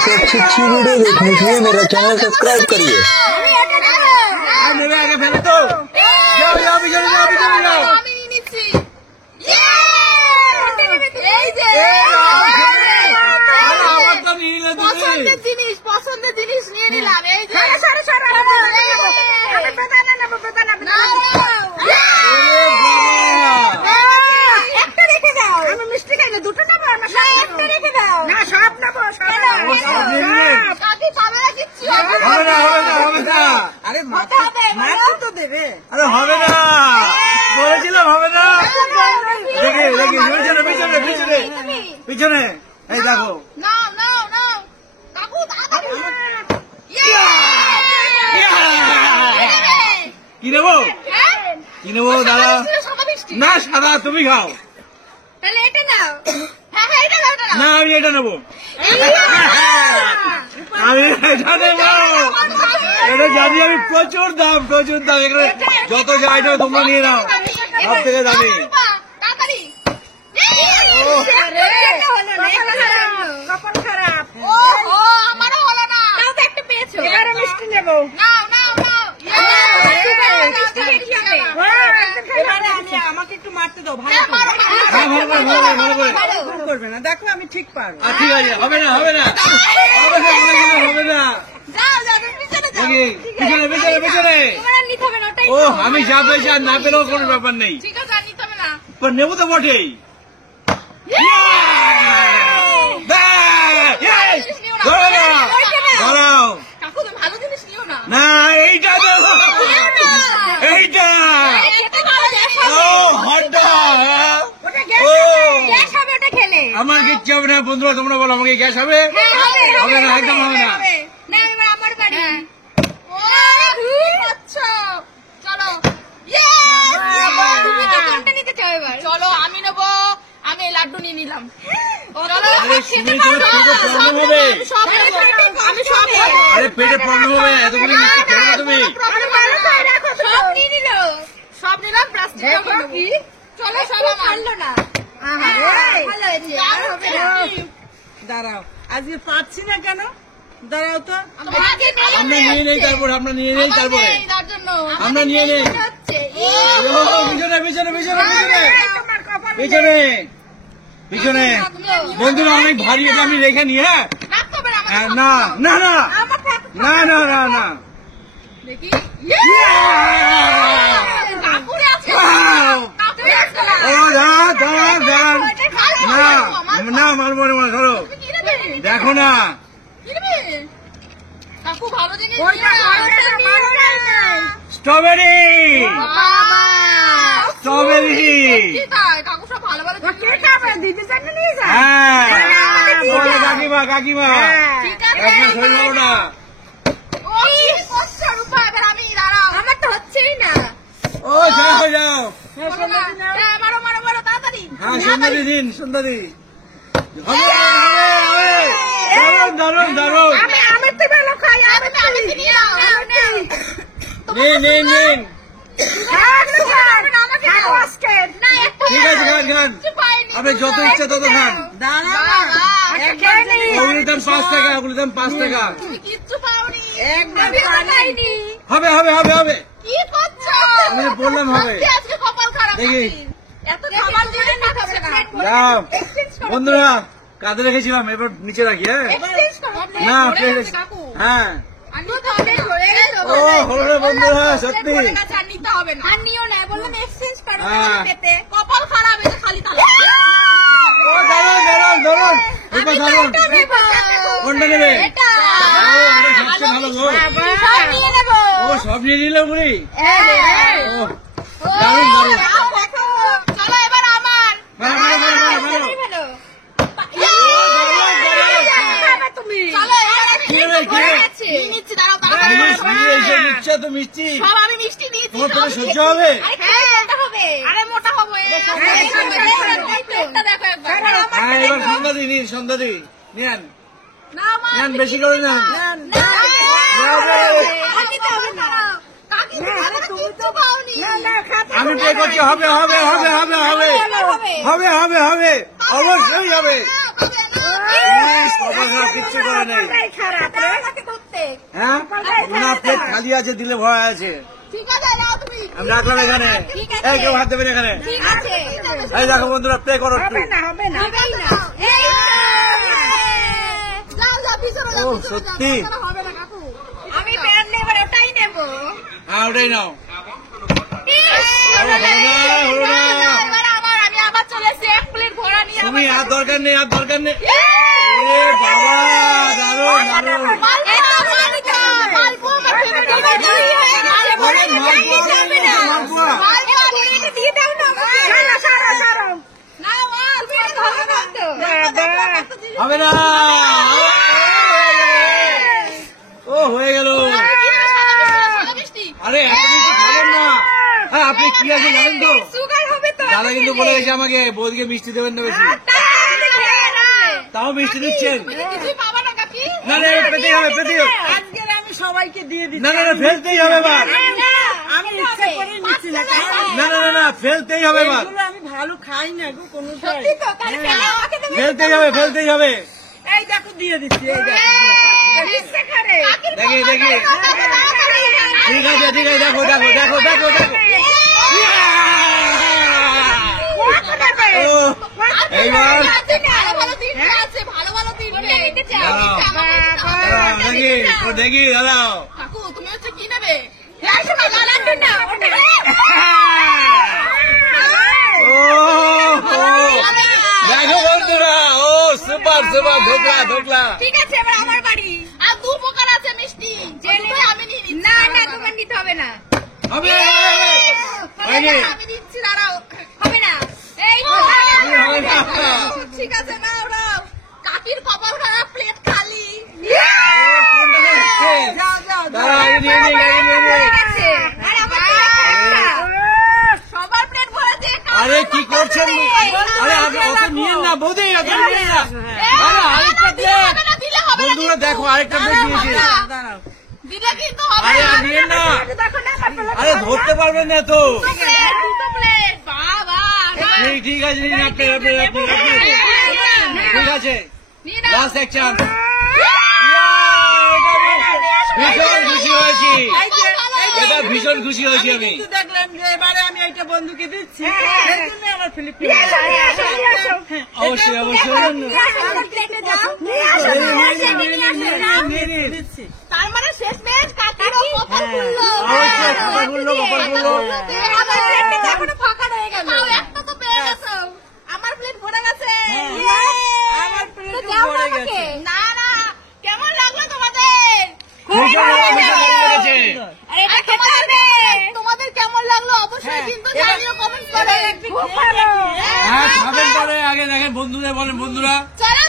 ऐसे अच्छी अच्छी वीडियो देखने के लिए मेरा चैनल सब्सक्राइब करिए। পছন্দের জিনিস নিয়ে নিলাম। এই যে একটা রেখে দাও। আমি মিষ্টি খাই না, দুটো নেবো। একটা রেখে দাও। না সব নেবো। আরে মাত্র তো দেবে। আরে হবে না, বলেছিলাম হবে না। পিছনে এই দেখো। কি নেবো? কি নেবো দাদা? না সাদা, তুমি খাও। না আমি এটা নেবো। আমি এটা নেবো। এটা জানি আমি প্রচুর দাম এখানে যত যাই না তোমরা নিয়ে নাও, সব থেকে দামি। কপাল খারাপ। আমারও হলো না। তাও তো একটা পেয়েছো। এবারে মিষ্টি নেবো। আমাকে একটু মারতে দাও, ভালো করবে না। দেখো আমি ঠিক পারবো। ঠিক আছে, হবে না পিছনে। ও আমি যা পেয়েছি আর না পেলেও কোনো ব্যাপার নেই। নেবো তো বটেই। না এইটা দেবো, এইটা আমার কিচ্ছু হবে না। বন্ধুরা তোমরা বলো আমাকে গ্যাস হবে? হবে না, একদম হবে না। চলো আমি নেবো। আমি লাড্ডু নিয়ে নিলাম। আরে পেটে প্রবলেম হবে, এতগুলো মিষ্টি খেলো না তুমি। সব নিলাম। চলো সব মানলো না। দাঁড়াও, আজকে পাচ্ছি না কেন? দাঁড়াও তো, আমরা নিয়ে নেই তারপরে আমরা নিয়ে নেই পিছনে বন্ধুরা অনেক ভারী, এটা আমি রেখে নি। হ্যাঁ না না না না না না না না মারবো না, ধরো দেখো না। স্ট্রবেরি কাকিমা শরীর না। আমার তো হচ্ছেই না। ও যাও যাও, তাড়াতাড়ি। হ্যাঁ সুন্দরী দিন, সুন্দরী দারুন দারুন। নিন ঠিক আছে, খান আপনি যত ইচ্ছা তত খান। ওগুলির দাম 5 টাকা, ওগুলির দাম 5 টাকা। হবে হবে হবে হবে, আমি বললাম হবে। দেখি যাও বন্ধুরা, কাঁধে রেখেছিলাম, এবার নিচে রাখি। হ্যাঁ না হ্যাঁ ও হলো রে বন্ধুরা, সত্যি কপাল খারাপ। কোনটা নেবে? সবচেয়ে ভালো গো। ও সব নিয়ে নিলে বুড়ি। দারুন দারুন। চলো এবার আমার। মিষ্টি সব আমি মিষ্টি নিয়েছি। তোমার সহ্য হবে? আরে মোটা হবো। এবার সন্ধ্যা দি নেন, বেশি করে নেন। আমি পে করছি। হবে হবে হবে হবে হবে হবে হবে হবে, অবশ্যই হবে। কপাল খারাপ কিচ্ছু করে নেই। খারাপ আমাকে ধরতে। হ্যাঁ ওনার প্লেট খালি আছে, দিলে ভয় আছে। ঠিক আছে নাও তুমি। আমি রাখলাম এখানে। ঠিক আছে। এই কেউ হাত দেবেন এখানে। ঠিক আছে। এই দেখো বন্ধুরা, প্লে করো একটু। হবে না এই তো। যাও যাও পিছনে যাও, ও, পিছনে যাও। সত্যি? তাছাড়া হবে না কাকু। আমি প্যান নেব, ওটাই নেব। হ্যাঁ ওটাই নাও। হলো না, হলো না। এবার আমি আবার চলে এসেছি এক প্লেট ভরা নিয়ে। তুমি আর দরকার নেই, আর দরকার নেই। এ বাবা, দারুণ দারুণ। হবে না। ও হয়ে গেল। আরে এত কিছু খাবেন না। হ্যাঁ আপনি কি আছে জানেন তো? দাদা কিন্তু বলে গেছে আমাকে বৌদিকে মিষ্টি দেবেন না বেশি। তাও মিষ্টি দিচ্ছেন? না না পেতেই হবে, পেতেই হবে। আজকের আমি সবাইকে দিয়ে দিচ্ছি। না না না ফেলতেই হবে এবার। আমি ইচ্ছা করে নিচ্ছি না, কারণ না না না না ফেলতেই হবে এবার। এগুলো আমি ভালো খাই না গো কোনোটাই। ফেলতেই হবে, ফেলতেই হবে। এই দেখো দিয়ে দিচ্ছি, এই দেখো। দেখি দেখি। ঠিক আছে ঠিক আছে, দেখো দেখো দেখো দেখো দেখো। ও, এইবার দেখি ও দেখি দাঁড়াও। কাকু তুমি হচ্ছে কি নেবে? ও দেখো বন্ধুরা, ও সুপার সুপার, ধোকলা ধোকলা। ঠিক আছে এবার আমার বাড়ি। আর দু প্রকার আছে মিষ্টি, যে নিবে আমি নিয়ে নিচ্ছি। না না তোমার নিতে হবে না। হবে হবে না, আমি দিচ্ছি, দাঁড়াও। হবে না এই তো। হবে না। ঠিক আছে না ওরা কাকির কপাল খারাপ, প্লেট খালি। যাও যাও দাঁড়াও, আগে নিয়ে নিই, আগে নিয়ে নিই। ঠিক আছে। আর আমার সবার প্লেট ভরা যে আরে কি করছেন? আরে আপনি অত নিয়েন না বৌদি, অত নিয়েন না। আরে আরেকটা প্লেট। বন্ধুরা দেখো আরেকটা প্লেট নিয়েছি। দাঁড়াও। দিলে কিন্তু হবে আরে না। আর নিয়েন না। দেখো না আরে ধরতে পারবেন না তো। দুটো প্লেট বাবা। ঠিক আছে নিন, আপনি আপনি আপনি আপনি। ঠিক আছে নিয়ে নাও। লাস্ট এক চান্স। ভীষণ খুশি হয়েছি, এটা ভীষণ খুশি হয়েছি আমি। কিন্তু দেখলাম যে এবারে আমি এইটা বন্ধুকে দিচ্ছি, সেই জন্য আমার ফিলিপ অবশ্যই অবশ্যই দিচ্ছি। তার মানে শেষ ম্যাচ কাকিরও কপাল খুললো। অবশ্যই কপাল খুললো, কপাল খুললো। আমার প্লেটটা এখনো ফাঁকা রয়ে গেল। একটা তো পেয়ে গেছো। আমার প্লেট ভরে গেছে। আমার প্লেট তো দাও ভরে আমাকে। গেছে। না না কেমন লাগলো তোমাদের? ভীষণ ভালো লেগেছে। আরে এটা খেতে হবে। তোমাদের কেমন লাগলো অবশ্যই কিন্তু জানিও কমেন্ট করে। খুব ভালো। হ্যাঁ খাবেন পরে, আগে দেখেন বন্ধুদের বলেন। বন্ধুরা চলো